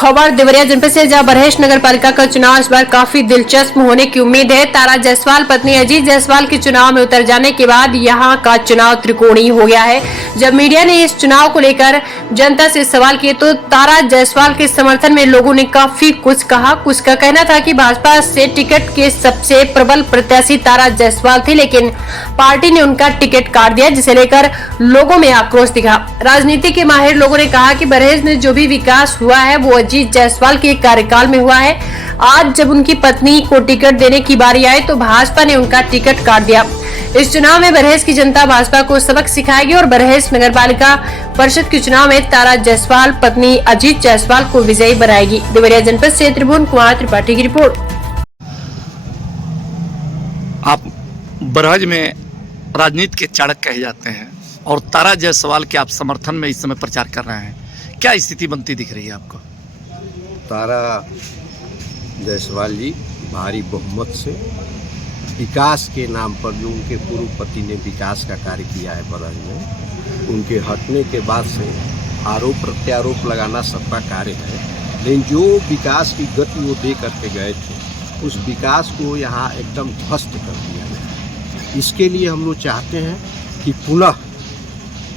खबर देवरिया जनपद से, जहां बरहेश नगर पालिका का चुनाव इस बार काफी दिलचस्प होने की उम्मीद है। तारा जायसवाल पत्नी अजीत जायसवाल के चुनाव में उतर जाने के बाद यहां का चुनाव त्रिकोणीय हो गया है। जब मीडिया ने इस चुनाव को लेकर जनता से सवाल किए तो तारा जायसवाल के समर्थन में लोगों ने काफी कुछ कहा। कुछ का कहना था कि भाजपा से टिकट के सबसे प्रबल प्रत्याशी तारा जायसवाल थे, लेकिन पार्टी ने उनका टिकट काट दिया, जिसे लेकर लोगों में आक्रोश दिखा। राजनीति के माहिर लोगों ने कहा कि बरहेज में जो भी विकास हुआ है वो अजीत जायसवाल के कार्यकाल में हुआ है। आज जब उनकी पत्नी को टिकट देने की बारी आई तो भाजपा ने उनका टिकट काट दिया। इस चुनाव में बरहेज की जनता भाजपा को सबक सिखाएगी और बरहेज नगर पालिका परिषद के चुनाव में तारा जायसवाल पत्नी अजीत जायसवाल को विजयी बनाएगी। देवरिया जनपद से त्रिभुवन कुमार त्रिपाठी की रिपोर्ट। आप बरहेज में राजनीति के चाणक कहे जाते हैं और तारा जायसवाल के आप समर्थन में इस समय प्रचार कर रहे हैं, क्या स्थिति बनती दिख रही है आपको? तारा जायसवाल जी भारी बहुमत से विकास के नाम पर जो उनके पूर्व पति ने विकास का कार्य किया है बरहेज में, उनके हटने के बाद से आरोप प्रत्यारोप लगाना सबका कार्य है, लेकिन जो विकास की गति वो दे करके गए थे उस विकास को यहाँ एकदम ध्वस्त कर दिया गया। इसके लिए हम लोग चाहते हैं कि पुनः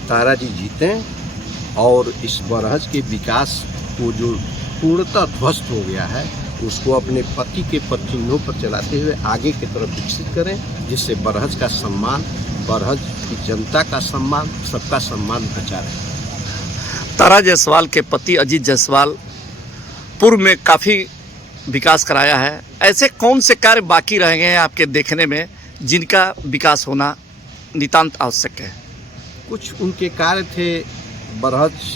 तारा जी जीतें और इस बरहेज के विकास को जो पूर्णतः ध्वस्त हो गया है उसको अपने पति के पत्नियों पर चलाते हुए आगे की तरफ विकसित करें, जिससे बरहेज का सम्मान, बरहेज की जनता का सम्मान, सबका सम्मान बचा रहे। तारा जायसवाल के पति अजीत जायसवाल पूर्व में काफ़ी विकास कराया है, ऐसे कौन से कार्य बाकी रह गए हैं आपके देखने में जिनका विकास होना नितांत आवश्यक है? कुछ उनके कार्य थे बरहेज,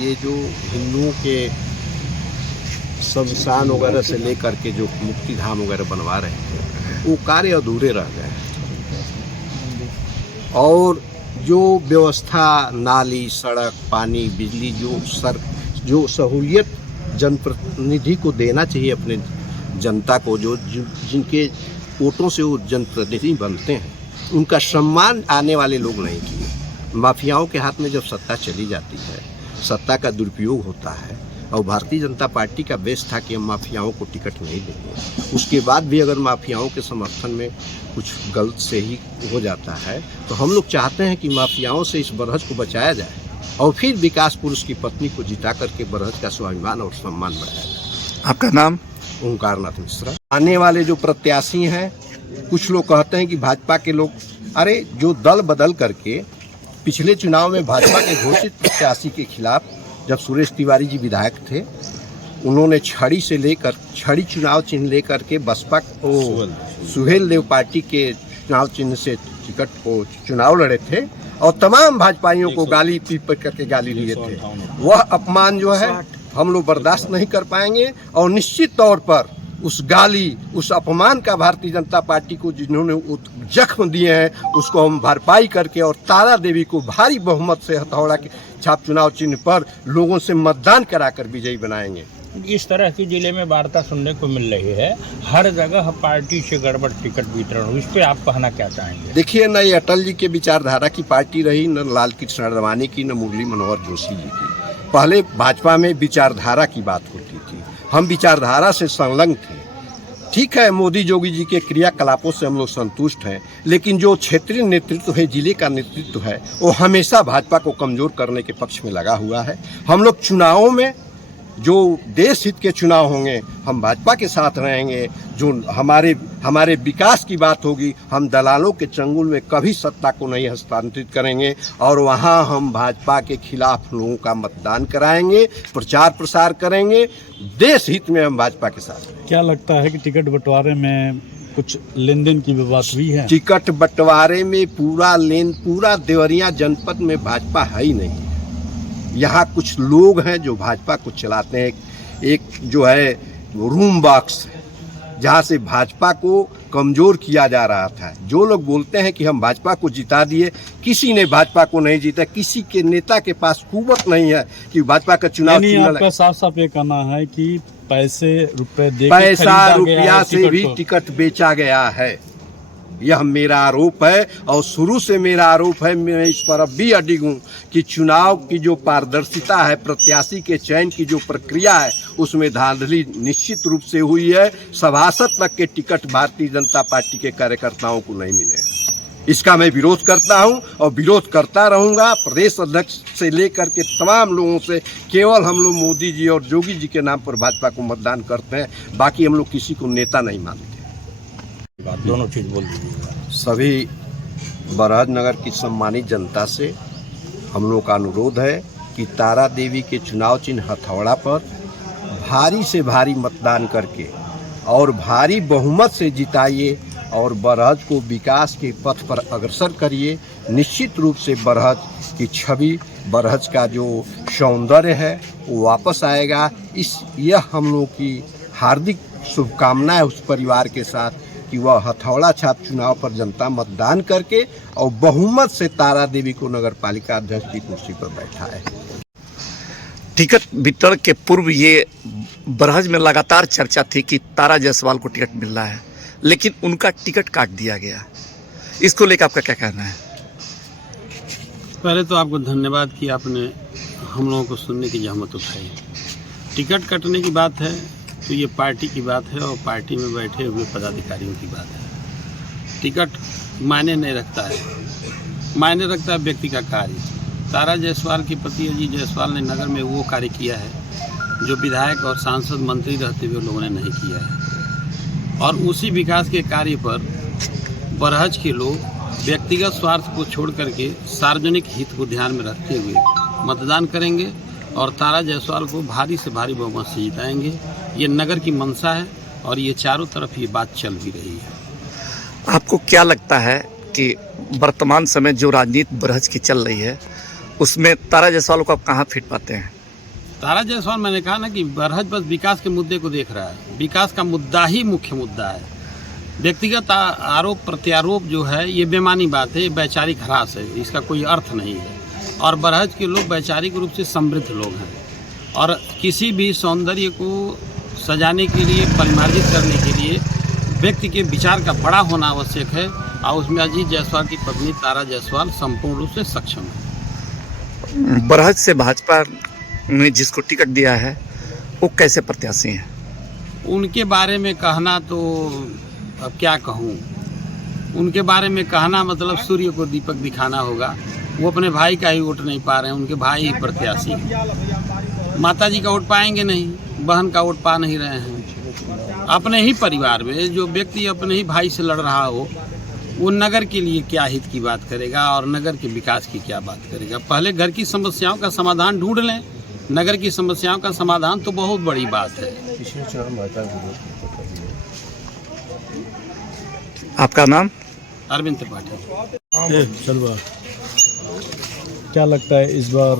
ये जो हिंदुओं के शमशान वगैरह से लेकर के जो मुक्ति धाम वगैरह बनवा रहे थे वो कार्य अधूरे रह गए और जो व्यवस्था, नाली, सड़क, पानी, बिजली, जो सहूलियत जनप्रतिनिधि को देना चाहिए अपने जनता को, जो जिनके वोटों से वो जनप्रतिनिधि बनते हैं, उनका सम्मान आने वाले लोग नहीं किए। माफियाओं के हाथ में जब सत्ता चली जाती है, सत्ता का दुरुपयोग होता है और भारतीय जनता पार्टी का बेस था कि हम माफियाओं को टिकट नहीं देंगे। उसके बाद भी अगर माफियाओं के समर्थन में कुछ गलत से ही हो जाता है तो हम लोग चाहते हैं कि माफियाओं से इस बरहेज को बचाया जाए और फिर विकास पुरुष की पत्नी को जिता करके बरहेज का स्वाभिमान और सम्मान बढ़ाया जाए। आपका नाम? ओंकारनाथ मिश्रा। आने वाले जो प्रत्याशी हैं, कुछ लोग कहते हैं कि भाजपा के लोग, अरे जो दल बदल करके पिछले चुनाव में भाजपा के घोषित प्रत्याशी के खिलाफ जब सुरेश तिवारी जी विधायक थे, उन्होंने छड़ी चुनाव चिन्ह लेकर के बसपा को सुहेल देव पार्टी के चुनाव चिन्ह से टिकट को चुनाव लड़े थे और तमाम भाजपाइयों को गाली पीट करके गाली दिए थे। वह अपमान जो है हम लोग बर्दाश्त नहीं कर पाएंगे और निश्चित तौर पर उस गाली, उस अपमान का भारतीय जनता पार्टी को जिन्होंने जख्म दिए हैं उसको हम भरपाई करके और तारा देवी को भारी बहुमत से हथौड़ा के छाप चुनाव चिन्ह पर लोगों से मतदान कराकर विजयी बनाएंगे। इस तरह की जिले में वार्ता सुनने को मिल रही है, हर जगह पार्टी से गड़बड़ टिकट वितरण, इस पे आप कहना क्या चाहेंगे? देखिए, न ये अटल जी के विचारधारा की पार्टी रही, न लाल कृष्ण आडवाणी की, न मुरली मनोहर जोशी जी की। पहले भाजपा में विचारधारा की बात होती थी, हम विचारधारा से संलग्न थे। ठीक है, मोदी जोगी जी के क्रियाकलापों से हम लोग संतुष्ट हैं, लेकिन जो क्षेत्रीय नेतृत्व है, जिले का नेतृत्व है, वो हमेशा भाजपा को कमजोर करने के पक्ष में लगा हुआ है। हम लोग चुनावों में जो देश हित के चुनाव होंगे हम भाजपा के साथ रहेंगे। जो हमारे विकास की बात होगी, हम दलालों के चंगुल में कभी सत्ता को नहीं हस्तांतरित करेंगे और वहां हम भाजपा के खिलाफ लोगों का मतदान कराएंगे, प्रचार प्रसार करेंगे। देश हित में हम भाजपा के साथ। क्या लगता है कि टिकट बंटवारे में कुछ लेन देन की बात हुई है? टिकट बंटवारे में पूरा देवरिया जनपद में भाजपा है ही नहीं। यहाँ कुछ लोग हैं जो भाजपा को चलाते हैं। एक जो है रूम बॉक्स जहाँ से भाजपा को कमजोर किया जा रहा था। जो लोग बोलते हैं कि हम भाजपा को जिता दिए, किसी ने भाजपा को नहीं जीता। किसी के नेता के पास कुवत नहीं है कि भाजपा का चुनाव आपका साफ साफ ये कहना है कि पैसा रुपया से भी टिकट बेचा गया है। यह मेरा आरोप है और शुरू से मेरा आरोप है, मैं इस पर अब भी अडिग हूँ कि चुनाव की जो पारदर्शिता है, प्रत्याशी के चयन की जो प्रक्रिया है, उसमें धांधली निश्चित रूप से हुई है। सभासद तक के टिकट भारतीय जनता पार्टी के कार्यकर्ताओं को नहीं मिले। इसका मैं विरोध करता हूं और विरोध करता रहूंगा। प्रदेश अध्यक्ष से लेकर के तमाम लोगों से केवल हम लोग मोदी जी और योगी जी के नाम पर भाजपा को मतदान करते हैं, बाकी हम लोग किसी को नेता नहीं मानते। दोनों चीज बोल दीजिएगा। सभी बरहज नगर की सम्मानित जनता से हम लोग का अनुरोध है कि तारा देवी के चुनाव चिन्ह हथौड़ा पर भारी से भारी मतदान करके और भारी बहुमत से जिताइए और बरहज को विकास के पथ पर अग्रसर करिए। निश्चित रूप से बरहज की छवि, बरहज का जो सौंदर्य है वो वापस आएगा। यह हम लोग की हार्दिक शुभकामनाएं उस परिवार के साथ कि वह हथौड़ा छाप चुनाव पर जनता मतदान करके और बहुमत से तारा देवी को नगर पालिका अध्यक्ष की कुर्सी पर बैठाए। टिकट वितरण के पूर्व ये बरहज में लगातार चर्चा थी कि तारा जायसवाल को टिकट मिल रहा है, लेकिन उनका टिकट काट दिया गया। इसको लेकर आपका क्या कहना है? पहले तो आपको धन्यवाद कि आपने हम लोगों को सुनने की जहमत उठाई। टिकट कटने की बात है तो ये पार्टी की बात है और पार्टी में बैठे हुए पदाधिकारियों की बात है। टिकट मायने नहीं रखता है, मायने रखता है व्यक्ति का कार्य। तारा जायसवाल के पति अजीत जायसवाल ने नगर में वो कार्य किया है जो विधायक और सांसद मंत्री रहते हुए लोगों ने नहीं किया है, और उसी विकास के कार्य पर बरहज के लोग व्यक्तिगत स्वार्थ को छोड़ करके सार्वजनिक हित को ध्यान में रखते हुए मतदान करेंगे और तारा जायसवाल को भारी से भारी बहुमत से जिताएंगे। ये नगर की मंशा है और ये चारों तरफ ये बात चल भी रही है। आपको क्या लगता है कि वर्तमान समय जो राजनीति बरहज की चल रही है उसमें तारा जायसवाल को आप कहाँ फिट पाते हैं? तारा जायसवाल, मैंने कहा ना कि बरहज बस विकास के मुद्दे को देख रहा है। विकास का मुद्दा ही मुख्य मुद्दा है। व्यक्तिगत आरोप प्रत्यारोप जो है ये बेमानी बात है, ये वैचारिक ह्रास है, इसका कोई अर्थ नहीं है। और बरहज के लोग वैचारिक रूप से समृद्ध लोग हैं और किसी भी सौंदर्य को सजाने के लिए, परिमार्जित करने के लिए व्यक्ति के विचार का बड़ा होना आवश्यक है, और उसमें अजीत जायसवाल की पत्नी तारा जायसवाल संपूर्ण रूप से सक्षम है। बरहज से भाजपा ने जिसको टिकट दिया है वो कैसे प्रत्याशी हैं? उनके बारे में कहना तो अब क्या कहूँ, उनके बारे में कहना मतलब सूर्य को दीपक दिखाना होगा। वो अपने भाई का ही वोट नहीं पा रहे हैं, उनके भाई ही प्रत्याशी हैं। माता जी का वोट पाएंगे नहीं, बहन का वोट पा नहीं रहे हैं। अपने ही परिवार में जो व्यक्ति अपने ही भाई से लड़ रहा हो वो नगर के लिए क्या हित की बात करेगा और नगर के विकास की क्या बात करेगा? पहले घर की समस्याओं का समाधान ढूंढ लें। नगर की समस्याओं का समाधान तो बहुत बड़ी बात है। आपका नाम? अरविंद त्रिपाठी। क्या लगता है इस बार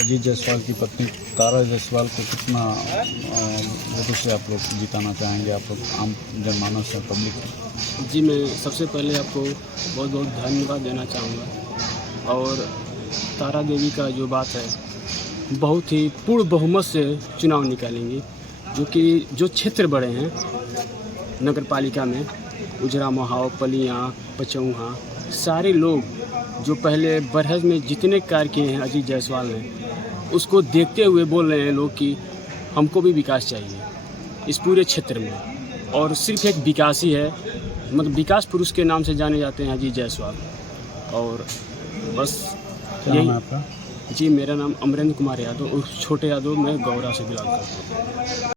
अजीत जायसवाल की पत्नी तारा जायसवाल को कितना वोटों से आप लोग जिताना चाहेंगे, आप लोग आम जनमानस और पब्लिक? जी, मैं सबसे पहले आपको बहुत बहुत धन्यवाद देना चाहूँगा। और तारा देवी का जो बात है, बहुत ही पूर्ण बहुमत से चुनाव निकालेंगे, जो क्षेत्र बड़े हैं नगर पालिका में, उजरा महाव, पलियाँ, पचौहा, सारे लोग जो पहले बरहज में जितने कार्य किए हैं अजीत जायसवाल ने, उसको देखते हुए बोल रहे हैं लोग कि हमको भी विकास चाहिए इस पूरे क्षेत्र में। और सिर्फ एक विकास ही है, मतलब विकास पुरुष के नाम से जाने जाते हैं अजीत जायसवाल। और बस क्या नाम है आपका? जी, मेरा नाम अमरेंद्र कुमार यादव, छोटे यादव, मैं गौरा से बिलोंग करता हूँ।